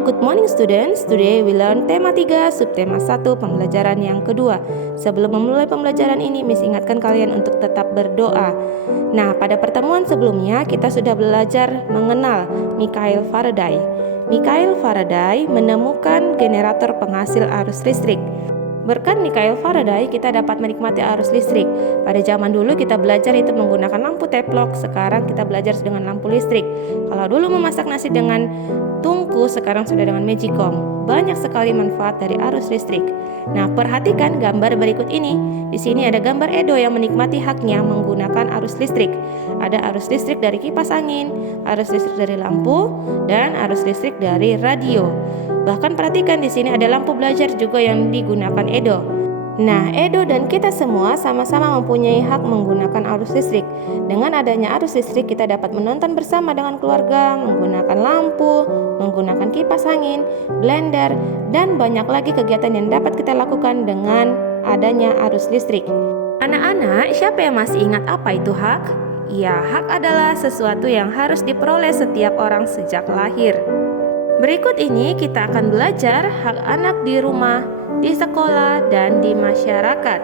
good morning students. Today we learn tema 3, subtema 1, pembelajaran yang kedua. Sebelum memulai pembelajaran ini, Miss ingatkan kalian untuk tetap berdoa. Nah, pada pertemuan sebelumnya kita sudah belajar mengenal Michael Faraday. Michael Faraday menemukan generator penghasil arus listrik. Berkat Michael Faraday, kita dapat menikmati arus listrik. Pada zaman dulu kita belajar itu menggunakan lampu teplok, sekarang kita belajar dengan lampu listrik. Kalau dulu memasak nasi dengan tungku, sekarang sudah dengan magicom. Banyak sekali manfaat dari arus listrik. Nah, perhatikan gambar berikut ini. Di sini ada gambar Edo yang menikmati haknya menggunakan arus listrik. Ada arus listrik dari kipas angin, arus listrik dari lampu, dan arus listrik dari radio. Bahkan perhatikan di sini ada lampu belajar juga yang digunakan Edo. Nah, Edo dan kita semua sama-sama mempunyai hak menggunakan arus listrik. Dengan adanya arus listrik, kita dapat menonton bersama dengan keluarga, menggunakan lampu, menggunakan kipas angin, blender, dan banyak lagi kegiatan yang dapat kita lakukan dengan adanya arus listrik. Anak-anak, siapa yang masih ingat apa itu hak? Ya, hak adalah sesuatu yang harus diperoleh setiap orang sejak lahir. Berikut ini kita akan belajar hak anak di rumah, di sekolah, dan di masyarakat.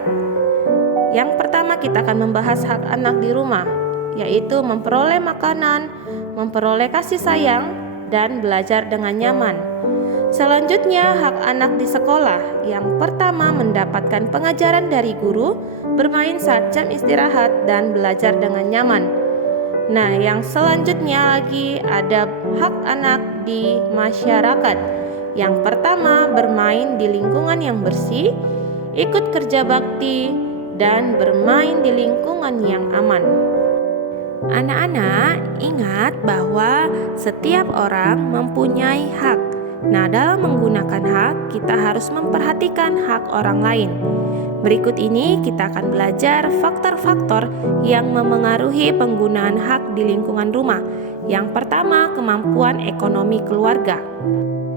Yang pertama kita akan membahas hak anak di rumah, yaitu memperoleh makanan, memperoleh kasih sayang, dan belajar dengan nyaman. Selanjutnya hak anak di sekolah. Yang pertama mendapatkan pengajaran dari guru, bermain saat jam istirahat, dan belajar dengan nyaman. Nah, yang selanjutnya lagi ada hak anak di masyarakat. Yang pertama, bermain di lingkungan yang bersih, ikut kerja bakti, dan bermain di lingkungan yang aman. Anak-anak, ingat bahwa setiap orang mempunyai hak. Nah, dalam menggunakan hak, kita harus memperhatikan hak orang lain. Berikut ini kita akan belajar faktor-faktor yang memengaruhi penggunaan hak di lingkungan rumah. Yang pertama, kemampuan ekonomi keluarga.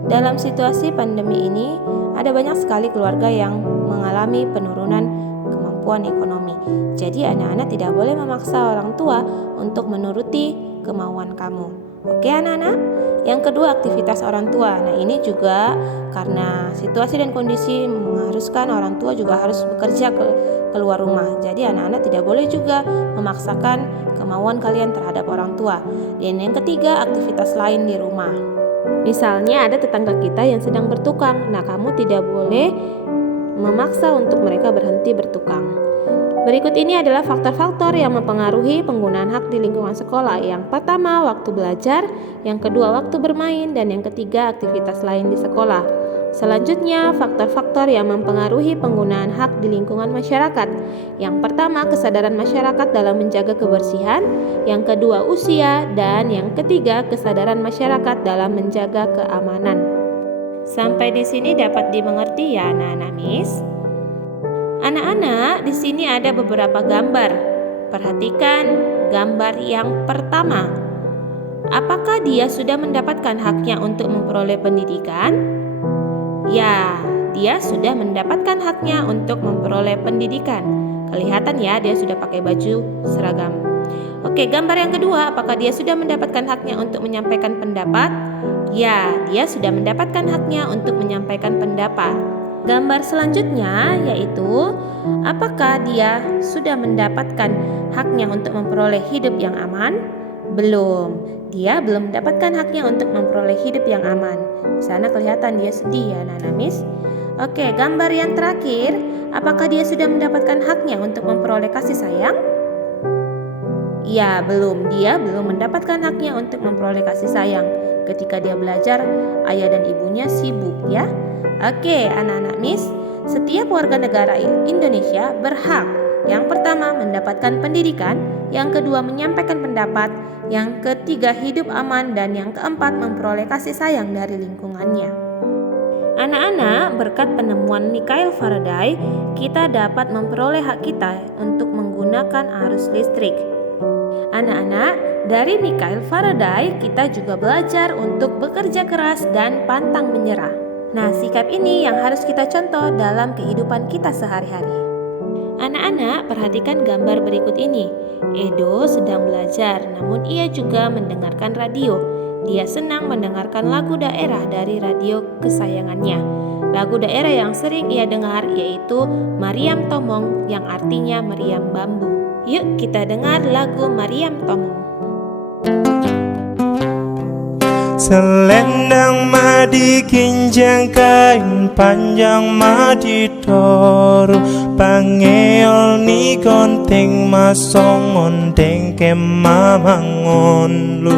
Dalam situasi pandemi ini, ada banyak sekali keluarga yang mengalami penurunan kemampuan ekonomi. Jadi anak-anak tidak boleh memaksa orang tua untuk menuruti kemauan kamu. Oke anak-anak? Yang kedua, aktivitas orang tua. Nah, ini juga karena situasi dan kondisi mengharuskan orang tua juga harus bekerja keluar rumah. Jadi anak-anak tidak boleh juga memaksakan kemauan kalian terhadap orang tua. Dan yang ketiga, aktivitas lain di rumah. Misalnya ada tetangga kita yang sedang bertukang. Nah, kamu tidak boleh memaksa untuk mereka berhenti bertukang. Berikut ini adalah faktor-faktor yang mempengaruhi penggunaan hak di lingkungan sekolah. Yang pertama, waktu belajar. Yang kedua, waktu bermain. Dan yang ketiga, aktivitas lain di sekolah. Selanjutnya, faktor-faktor yang mempengaruhi penggunaan hak di lingkungan masyarakat. Yang pertama, kesadaran masyarakat dalam menjaga kebersihan. Yang kedua, usia. Dan yang ketiga, kesadaran masyarakat dalam menjaga keamanan. Sampai di sini dapat dimengerti ya anak-anak Miss? Anak-anak, di sini ada beberapa gambar. Perhatikan gambar yang pertama. Apakah dia sudah mendapatkan haknya untuk memperoleh pendidikan? Ya, dia sudah mendapatkan haknya untuk memperoleh pendidikan. Kelihatan ya, dia sudah pakai baju seragam. Oke, gambar yang kedua, apakah dia sudah mendapatkan haknya untuk menyampaikan pendapat? Ya, dia sudah mendapatkan haknya untuk menyampaikan pendapat. Gambar selanjutnya yaitu apakah dia sudah mendapatkan haknya untuk memperoleh hidup yang aman? Belum. Dia belum mendapatkan haknya untuk memperoleh hidup yang aman. Di sana kelihatan dia sedih ya Nana Miss. Oke, gambar yang terakhir, apakah dia sudah mendapatkan haknya untuk memperoleh kasih sayang? Ya, belum. Dia belum mendapatkan haknya untuk memperoleh kasih sayang. Ketika dia belajar, ayah dan ibunya sibuk ya. Oke, anak-anak Miss, setiap warga negara Indonesia berhak yang pertama mendapatkan pendidikan, yang kedua menyampaikan pendapat, yang ketiga hidup aman, dan yang keempat memperoleh kasih sayang dari lingkungannya. Anak-anak, berkat penemuan Michael Faraday, kita dapat memperoleh hak kita untuk menggunakan arus listrik. Anak-anak, dari Michael Faraday kita juga belajar untuk bekerja keras dan pantang menyerah. Nah, sikap ini yang harus kita contoh dalam kehidupan kita sehari-hari. Anak-anak, perhatikan gambar berikut ini. Edo sedang belajar, namun ia juga mendengarkan radio. Dia senang mendengarkan lagu daerah dari radio kesayangannya. Lagu daerah yang sering ia dengar yaitu Mariam Tomong yang artinya meriam bambu. Yuk kita dengar lagu Mariam Tomong. Selendang madi kinjang kain panjang madi toru pangeol ni konting masong ondeng kemamangon lu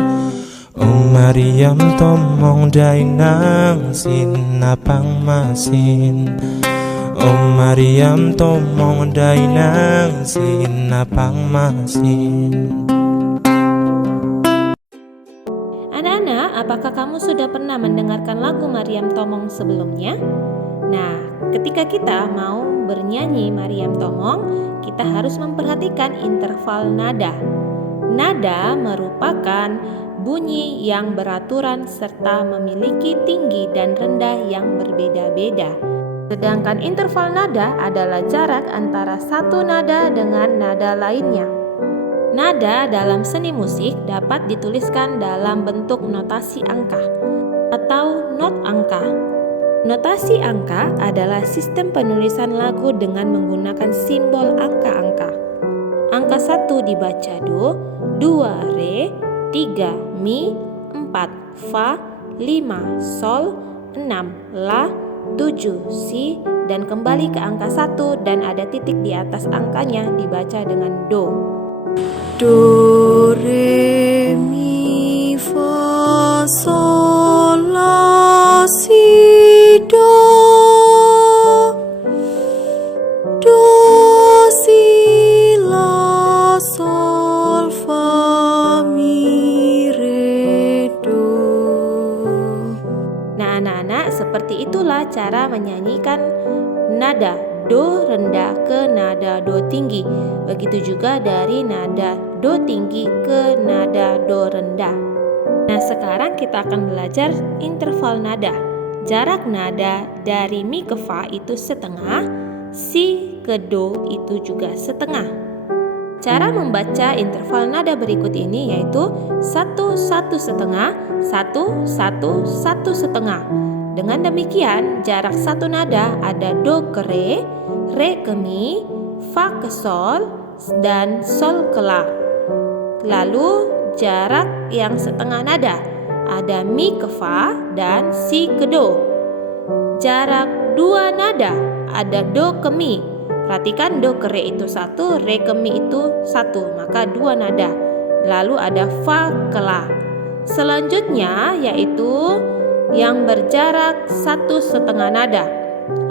Mariam Tomong dai nang sin napang masin Mariam Tomong dai nang sin napang masin. Anak-anak, apakah kamu sudah pernah mendengarkan lagu Mariam Tomong sebelumnya? Nah, ketika kita mau bernyanyi Mariam Tomong, kita harus memperhatikan interval nada. Nada merupakan bunyi yang beraturan serta memiliki tinggi dan rendah yang berbeda-beda. Sedangkan interval nada adalah jarak antara satu nada dengan nada lainnya. Nada dalam seni musik dapat dituliskan dalam bentuk notasi angka atau not angka. Notasi angka adalah sistem penulisan lagu dengan menggunakan simbol angka-angka. Angka 1 dibaca Do, 2 Re, 3 Mi, 4 Fa, 5 Sol, 6 La, 7 Si, dan kembali ke angka 1 dan ada titik di atas angkanya dibaca dengan Do. Do, re, mi, fa, sol, la, si, do. Do, si, la, sol, fa, mi, re, do. Nah anak-anak, seperti itulah cara menyanyikan nada Do rendah ke nada Do tinggi. Begitu juga dari nada Do tinggi ke nada Do rendah. Nah sekarang kita akan belajar interval nada. Jarak nada dari Mi ke Fa itu setengah, Si ke Do itu juga setengah. Cara membaca interval nada berikut ini yaitu 1 1 setengah, 1 1 1 setengah. Dengan demikian jarak satu nada ada Do ke Re ke Mi, Fa ke Sol, dan Sol ke La. Lalu jarak yang setengah nada ada Mi ke Fa dan Si ke Do. Jarak dua nada ada Do ke Mi. Perhatikan Do ke Re itu 1, Re ke Mi itu 1, maka dua nada. Lalu ada Fa ke La. Selanjutnya yaitu yang berjarak 1,5 nada.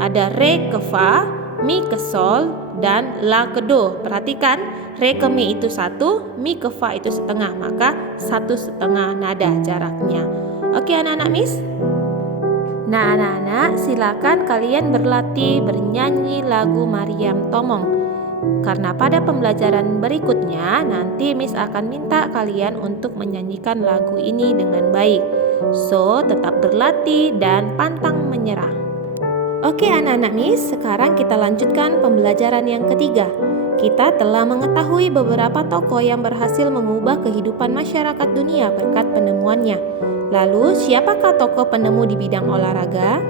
Ada Re ke Fa, Mi ke Sol, dan La ke Do. Perhatikan, Re ke Mi itu 1, Mi ke Fa itu setengah, maka 1,5 nada jaraknya. Oke anak-anak Miss? Nah anak-anak, silakan kalian berlatih bernyanyi lagu Mariam Tomong. Karena pada pembelajaran berikutnya nanti Miss akan minta kalian untuk menyanyikan lagu ini dengan baik. So, tetap berlatih dan pantang menyerah. Oke anak-anak Miss, sekarang kita lanjutkan pembelajaran yang ketiga. Kita telah mengetahui beberapa tokoh yang berhasil mengubah kehidupan masyarakat dunia berkat penemuannya. Lalu, siapakah tokoh penemu di bidang olahraga?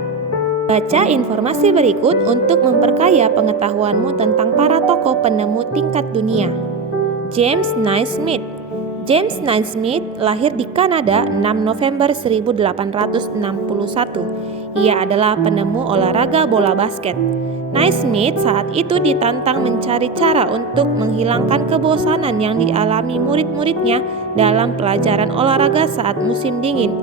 Baca informasi berikut untuk memperkaya pengetahuanmu tentang para tokoh penemu tingkat dunia. James Naismith. James Naismith lahir di Kanada 6 November 1861. Ia adalah penemu olahraga bola basket. Naismith saat itu ditantang mencari cara untuk menghilangkan kebosanan yang dialami murid-muridnya dalam pelajaran olahraga saat musim dingin.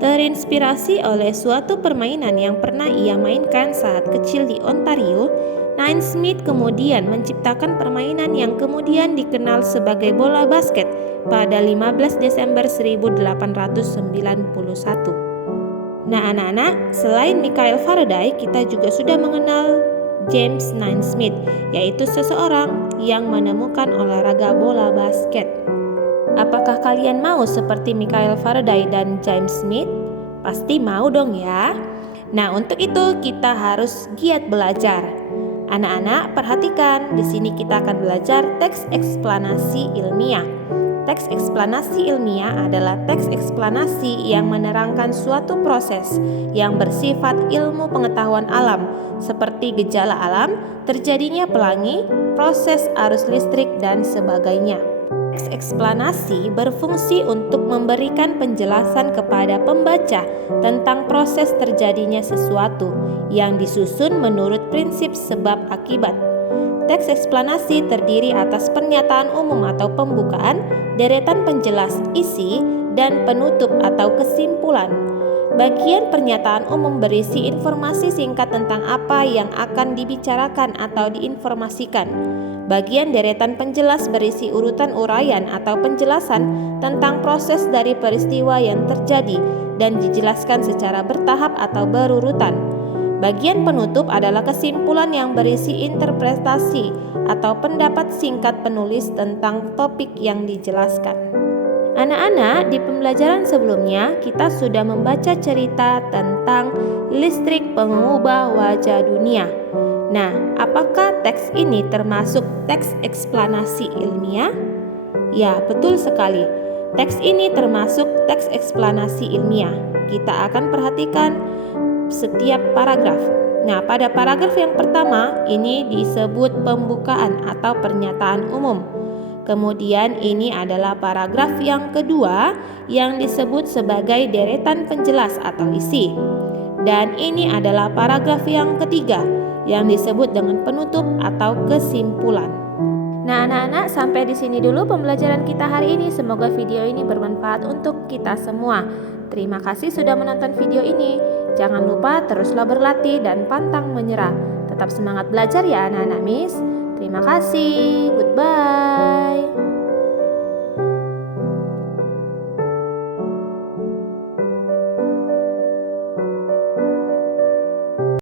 Terinspirasi oleh suatu permainan yang pernah ia mainkan saat kecil di Ontario, Naismith kemudian menciptakan permainan yang kemudian dikenal sebagai bola basket pada 15 Desember 1891. Nah anak-anak, selain Michael Faraday, kita juga sudah mengenal James Naismith, yaitu seseorang yang menemukan olahraga bola basket. Apakah kalian mau seperti Michael Faraday dan James Smith? Pasti mau dong ya. Nah, untuk itu kita harus giat belajar. Anak-anak, perhatikan, di sini kita akan belajar teks eksplanasi ilmiah. Teks eksplanasi ilmiah adalah teks eksplanasi yang menerangkan suatu proses yang bersifat ilmu pengetahuan alam, seperti gejala alam, terjadinya pelangi, proses arus listrik, dan sebagainya. Teks eksplanasi berfungsi untuk memberikan penjelasan kepada pembaca tentang proses terjadinya sesuatu yang disusun menurut prinsip sebab akibat. Teks eksplanasi terdiri atas pernyataan umum atau pembukaan, deretan penjelas isi, dan penutup atau kesimpulan. Bagian pernyataan umum berisi informasi singkat tentang apa yang akan dibicarakan atau diinformasikan. Bagian deretan penjelas berisi urutan uraian atau penjelasan tentang proses dari peristiwa yang terjadi dan dijelaskan secara bertahap atau berurutan. Bagian penutup adalah kesimpulan yang berisi interpretasi atau pendapat singkat penulis tentang topik yang dijelaskan. Anak-anak, di pembelajaran sebelumnya kita sudah membaca cerita tentang listrik pengubah wajah dunia. Nah, apakah teks ini termasuk teks eksplanasi ilmiah? Ya, betul sekali. Teks ini termasuk teks eksplanasi ilmiah. Kita akan perhatikan setiap paragraf. Nah, pada paragraf yang pertama ini disebut pembukaan atau pernyataan umum. Kemudian ini adalah paragraf yang kedua yang disebut sebagai deretan penjelas atau isi. Dan ini adalah paragraf yang ketiga yang disebut dengan penutup atau kesimpulan. Nah, anak-anak, sampai di sini dulu pembelajaran kita hari ini. Semoga video ini bermanfaat untuk kita semua. Terima kasih sudah menonton video ini. Jangan lupa teruslah berlatih dan pantang menyerah. Tetap semangat belajar ya anak-anak Miss. Terima kasih. Goodbye.